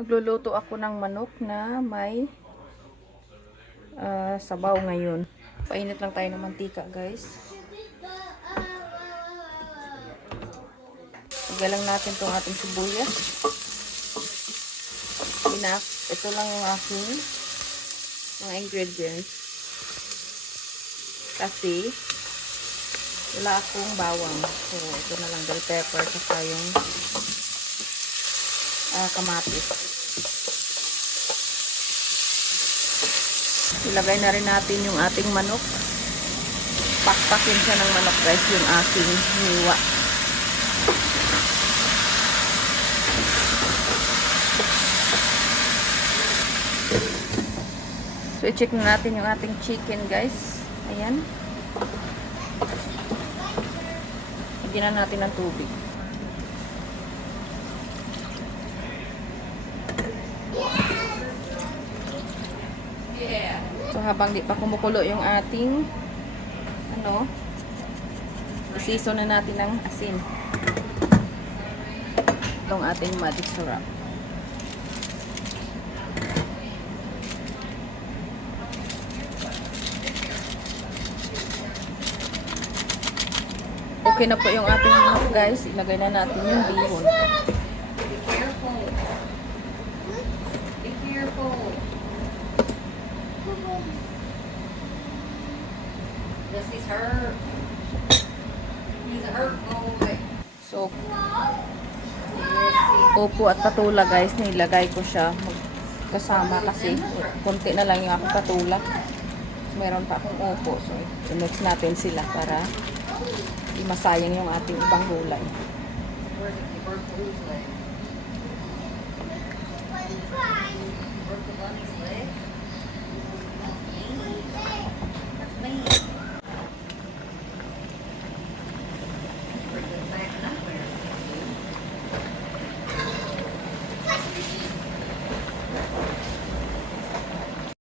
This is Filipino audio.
Magluluto ako ng manok na may sabaw ngayon. Painit lang tayo ng mantika, guys. Lagyan lang natin itong ating sibuyas. Ito lang yung aking mga ingredients. Kasi wala akong bawang. So, ito na lang bell pepper saka yung kamatis. Ilagay na rin natin yung ating manok. Pakpakin siya ng manok, guys, yung aking hiwa. So, i-check na natin yung ating chicken, guys. Ayan. Lagyan na natin ng tubig. So, habang di pa kumukulo yung ating isiso na natin ng asin. Itong ating magic syrup. Okay na po yung ating manok, guys. Ilagay na natin yung bihon. Be careful. Be careful. This is her. He's a hurt boy. So, upo at patula, guys. Nilagay ko siya kasama kasi konti na lang yung aking patula. So, meron pa akong upo. So, i-mix natin sila para di masayang yung ating ibang gulay. Where's it? You burnt whose leg?